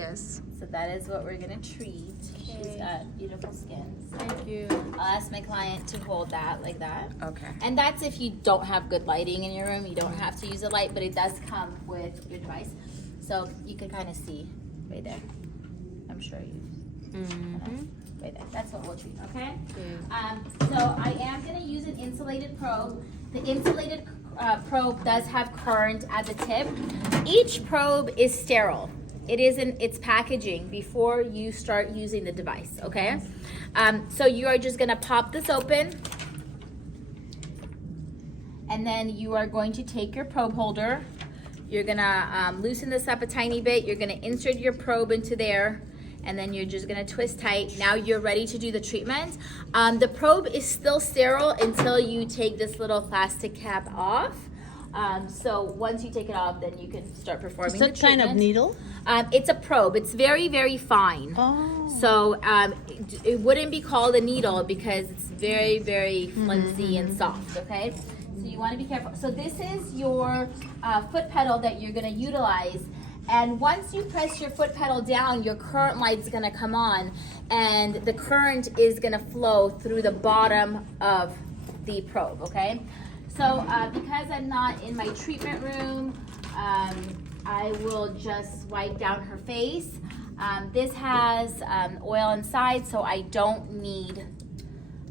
Yes. So that is what we're gonna treat. She's got beautiful skin. So Thank you. I'll ask my client to hold that like that. Okay. And that's if you don't have good lighting in your room. You don't have to use a light, but it does come with your device. So you can kind of see right there. I'm sure you. Right there. That's what we'll treat, okay? So I am gonna use an insulated probe. The insulated probe does have current at the tip. Each probe is sterile. It is in its packaging before you start using the device, okay? So you are just gonna pop this open, and then you are going to take your probe holder. You're gonna loosen this up a tiny bit. You're gonna insert your probe into there, and then you're just gonna twist tight. Now you're ready to do the treatment. The probe is still sterile until you take this little plastic cap off. So once you take it off, then you can start performing the treatment. Is that kind of needle? It's a probe. It's very, very fine. Oh. So it wouldn't be called a needle because it's very, very flimsy and soft, okay? So you want to be careful. So this is your foot pedal that you're going to utilize. And once you press your foot pedal down, your current light's going to come on, and the current is going to flow through the bottom of the probe, okay? So because I'm not in my treatment room, I will just wipe down her face. This has oil inside, so I don't need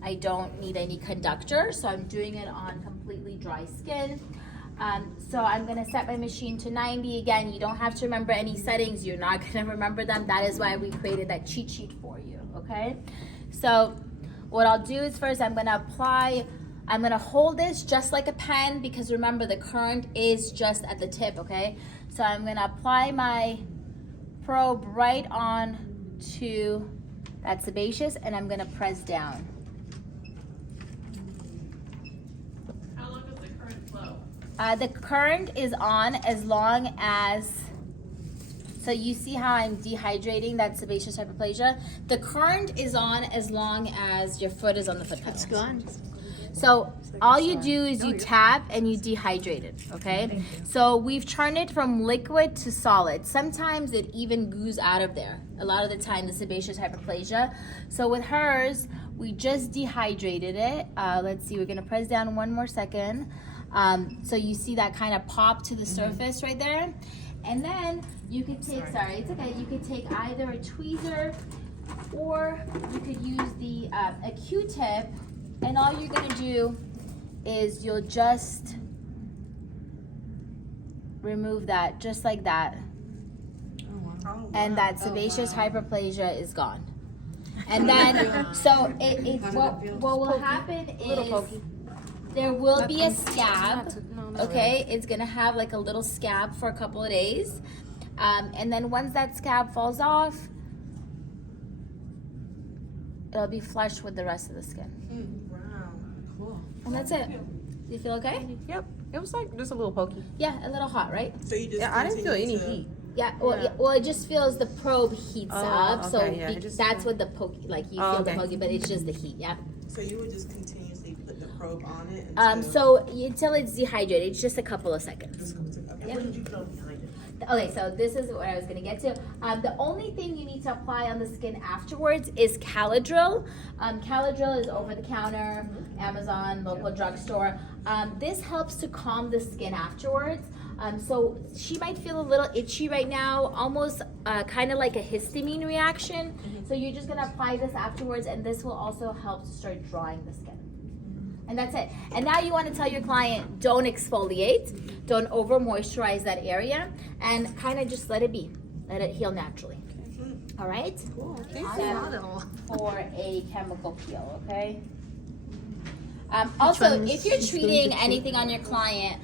any conductor. So I'm doing it on completely dry skin. So I'm gonna set my machine to 90. Again, you don't have to remember any settings. You're not gonna remember them. That is why we created that cheat sheet for you, okay? So what I'll do is first I'm gonna hold this just like a pen, because remember the current is just at the tip, okay? So I'm gonna apply my probe right on to that sebaceous, and I'm gonna press down. How long does the current flow? The current is on as long as, so you see how I'm dehydrating that sebaceous hyperplasia? The current is on as long as your foot is on the foot pedal. It's gone. So all you do is you tap and you dehydrate it, okay? So we've turned it from liquid to solid. Sometimes it even goes out of there. A lot of the time, the sebaceous hyperplasia. So with hers, we just dehydrated it. Let's see, we're gonna press down one more second. So you see that kind of pop to the surface right there. And then you could take, sorry, it's okay. You could take either a tweezer, or you could use a Q-tip. And all you're gonna do is you'll just remove that, just like that. And that sebaceous hyperplasia is gone. And then, so what will happen is there will be a scab, okay? It's gonna have like a little scab for a couple of days. And then once that scab falls off, it'll be flush with the rest of the skin. And that's it. You feel okay? Yep. It was like just a little pokey. Yeah, a little hot, right? So you just I didn't feel any heat. Yeah. Well, it just feels the probe heats up, so okay, yeah, it just- that's what the pokey, like you feel the okay. pokey, but it's just the heat. Yeah. So you would just continuously put the probe on it Until it's dehydrated. It's just a couple of seconds. Okay, what did you put behind it? Okay, so this is what I was gonna get to. The only thing you need to apply on the skin afterwards is Caladryl. Caladryl is over the counter, Amazon, local drugstore. This helps to calm the skin afterwards. So she might feel a little itchy right now, almost kind of like a histamine reaction. So you're just gonna apply this afterwards, and this will also help to start drying the skin. And that's it. And now you want to tell your client, don't exfoliate, don't over moisturize that area, and kind of just let it be. Let it heal naturally. All right? Cool. For a chemical peel, okay? Also, if you're treating anything on your client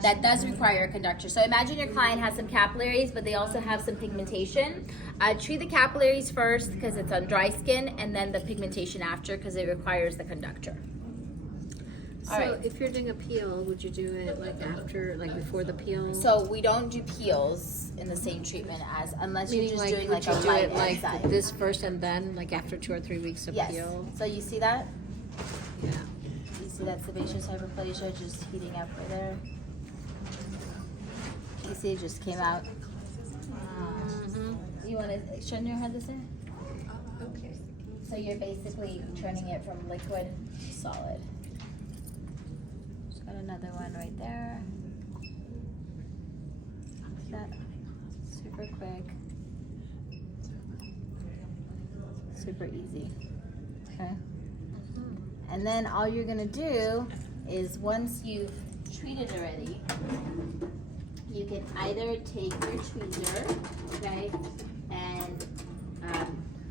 that does require a conductor, so imagine your client has some capillaries, but they also have some pigmentation. Treat the capillaries first because it's on dry skin, and then the pigmentation after because it requires the conductor. So if you're doing a peel, would you do it like after, like before the peel? So we don't do peels in the same treatment as, unless you're just doing like a would you do light it like inside. this first and then like after 2 or 3 weeks of Yes. peel? So you see that? Yeah. You see that sebaceous hyperplasia just heating up right there? You see it just came out. You want want to, shouldn't you have this in? Okay. So you're basically turning it from liquid to solid. Just got another one right there. That super quick, super easy. Okay. And then all you're gonna do is once you've treated already, you can either take your tweezer, okay, and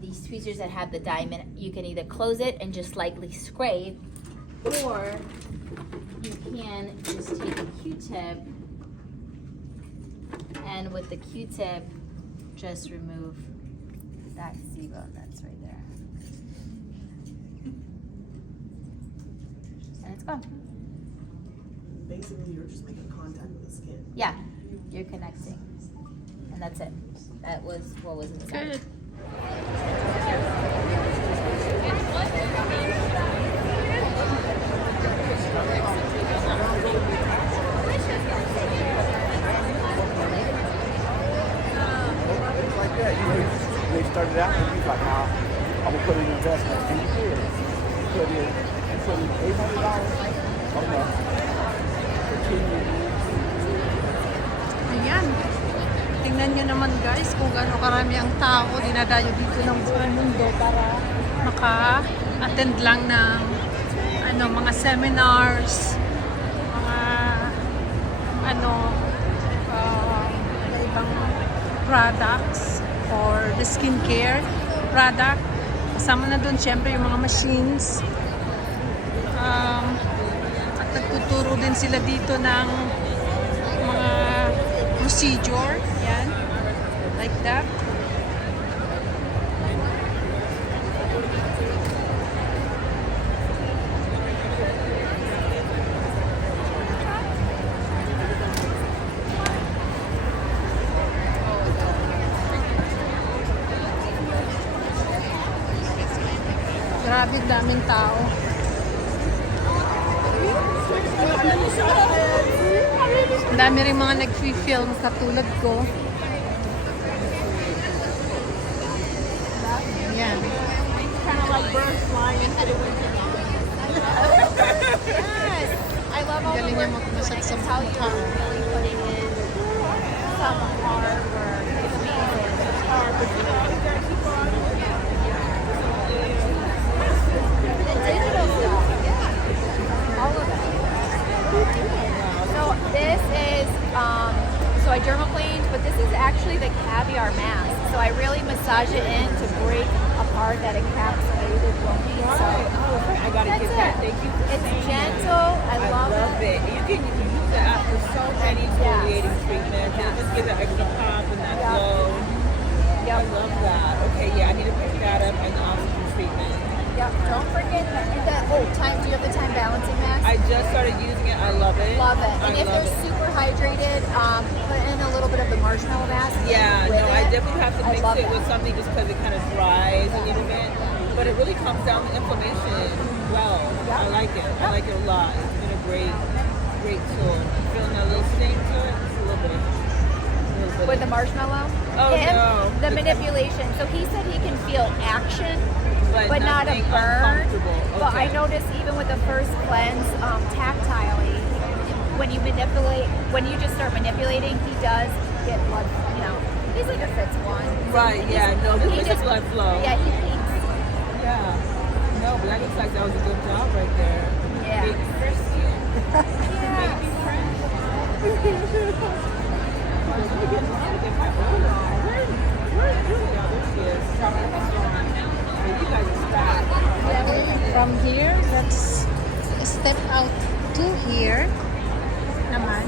these tweezers that have the diamond, you can either close it and just lightly scrape, or you can just take a Q-tip and with the Q-tip just remove that sebum that's right there. And it's gone. Basically, you're just making contact with the skin. Yeah, you're connecting. And that's it. That was what was inside. Good. It's like that, you know, they started out and he's like, nah, I'm gonna put in an investment. And he did. He put in $800. Oh no. For 2 years. Ayan. Tingnan nyo naman guys kung gaano karami ang tao dinadayo dito ng buong mundo para maka-attend lang ng mga seminars, mga ibang products for the skincare product. Kasama na doon syempre yung mga machines. At nagtuturo din sila dito ng mga procedure. Yan. Like that. Grabe, daming tao. Ang dami rin mga nag-film katulad ko. Yan. Kind of like birds flying into the wind. Yes. I love all the Galing work niya you're doing. I magmasak sa can tell you're mukha. really putting in some hard work. It's amazing. It's hard, but you know, you gotta keep on. The digital stuff. Yeah. All of it. So this is, so I dermaplaned, but this is actually the caviar mask. So I really massage it in to break apart that encapsulated bone. So I gotta give that. Thank you. it's gentle. I love it. You can use it after so many exfoliating treatments. And just give it extra pop and that glow. Yep. I love that. Okay, yeah, I need to pick that up and the oxygen treatment. Yep. Don't forget time. Do you have the time balancing mask? I just started using it. I love it. Love it. And I if love they're it. super hydrated, put in a little bit of the marshmallow mask. Yeah, with no, I it. definitely have to I mix love it that. with something just because it kind of dries a little bit. But it really calms down the inflammation well. Yep. I like it. I like it a lot. It's been a great tool. Feeling a little sting to it? Just a little bit. With the marshmallow? Oh, and no. the manipulation. So he said he can feel action, but not a nothing burn. uncomfortable. But I Okay. noticed even with the first cleanse, tactilely, when you manipulate, when you just start manipulating, he does get blood, he's like a fits one. Right, yeah, no, He this is just- blood flow. Yeah, he peaks. Yeah. No, but that looks like that was a good job right there. Yeah. Big Christian. Yeah. Baby French. Get my order on. Where's Julia? There she is. Hey, you guys are stacked. From here, let's step out to here naman.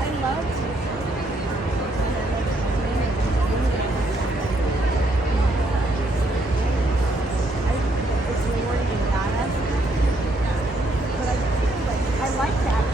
I love I like that.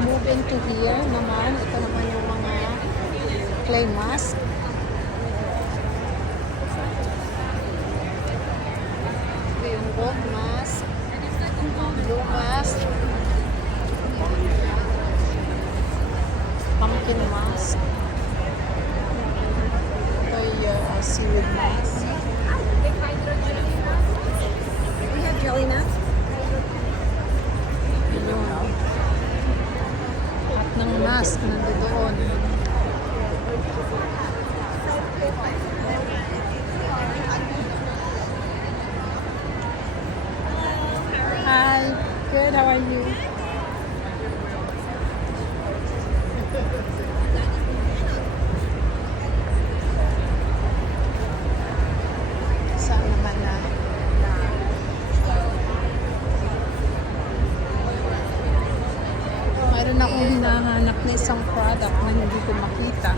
Moving to here naman. Ito naman yung mga clay mask. Ito yung gold mask. Blue mask. Pumpkin mask. Ito yung seaweed mask. We have jelly nuts. At ng mask nandoon. Hi, good, how are you? Saan naman na? Mayroon akong hinahanap na isang product na hindi ko makita.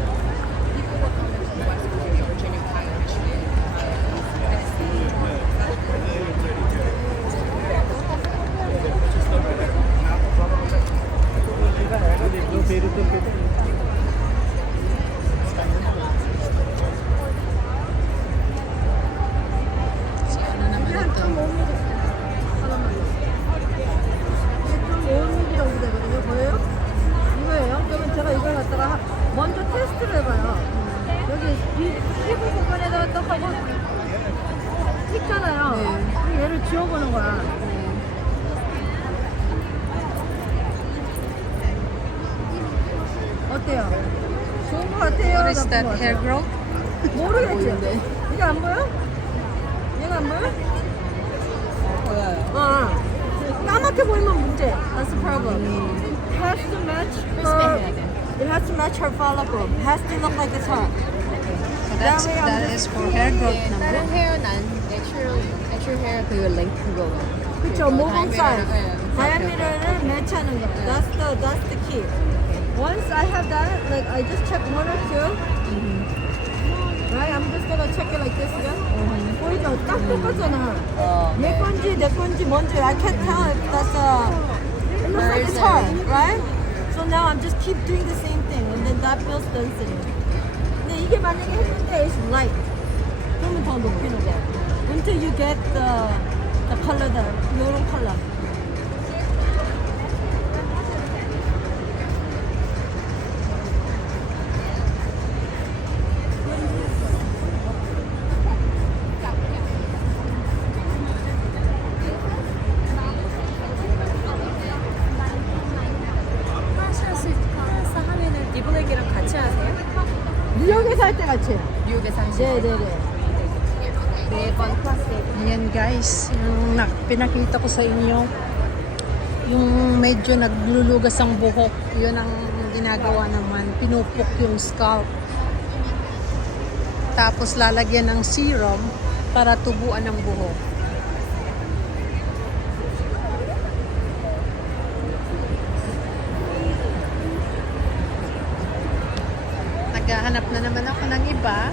So, ano naman ito? 모음이라고 되거든요. 보여요? 이거예요. 그러면 제가 이걸 갖다가 먼저 테스트를 해봐요. 여기 피부 부분에다가 딱 하고 찍잖아요. 그리고 얘를 지워보는 거야. 어때요? 좋은 거 같아요? What is 나쁜 that, 거 hair 같아요? growth? 모르겠지? 이게 안 보여? 얘가 안 보여? 보여요. 까맣게 보이면 문제. That's the problem. It has to match her. It has to match her follicle. It has to look like it's her. So that is for hair growth naman. hair natural hair 그 length 그거. 그쵸? 모공 사이즈. diameter를 매치하는 거. That's the key. Once I have that, like I just check one or two. Right? I'm just gonna check it like this again. 보이죠? 딱 똑같잖아. 얘 건지 내 건지 뭔지 I can't tell if that's it looks like it's her, right? So now I'm just keep doing the same thing and then that feels density. 근데 이게 만약에 했는데 it's light. 그러면 더 높이는 거야. Until you get the color, 요런 color. 플러스 하면은 리블랙이랑 같이 하세요? 뉴욕에서 할 때 같이. 뉴욕에서 하시는 네네네. 매번 클래스. Ayan guys, yung pinakita ko sa inyo, yung medyo naglulugas ang buhok, yun ang ginagawa naman, pinupok yung scalp. Tapos lalagyan ng serum para tubuan ang buhok. Naghahanap na naman ako ng iba.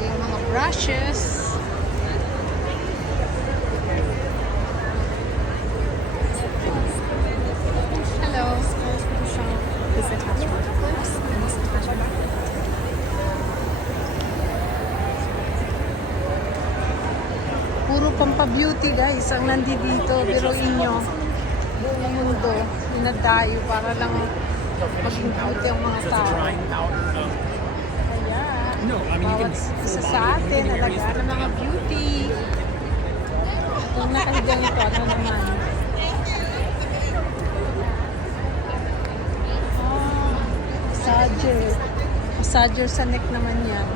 Yung mga brushes. Hello. This attachment clips and this attachment. Puro pampa-beauty guys ang nandito. Biruin nyo. Buong mundo. Inadayo para lang maging beauty ang mga tao. Kaya, bawat isa sa atin, alagaan ng mga beauty. Kung nakahigang ito, ano naman? Massager. Massager sa neck naman yan.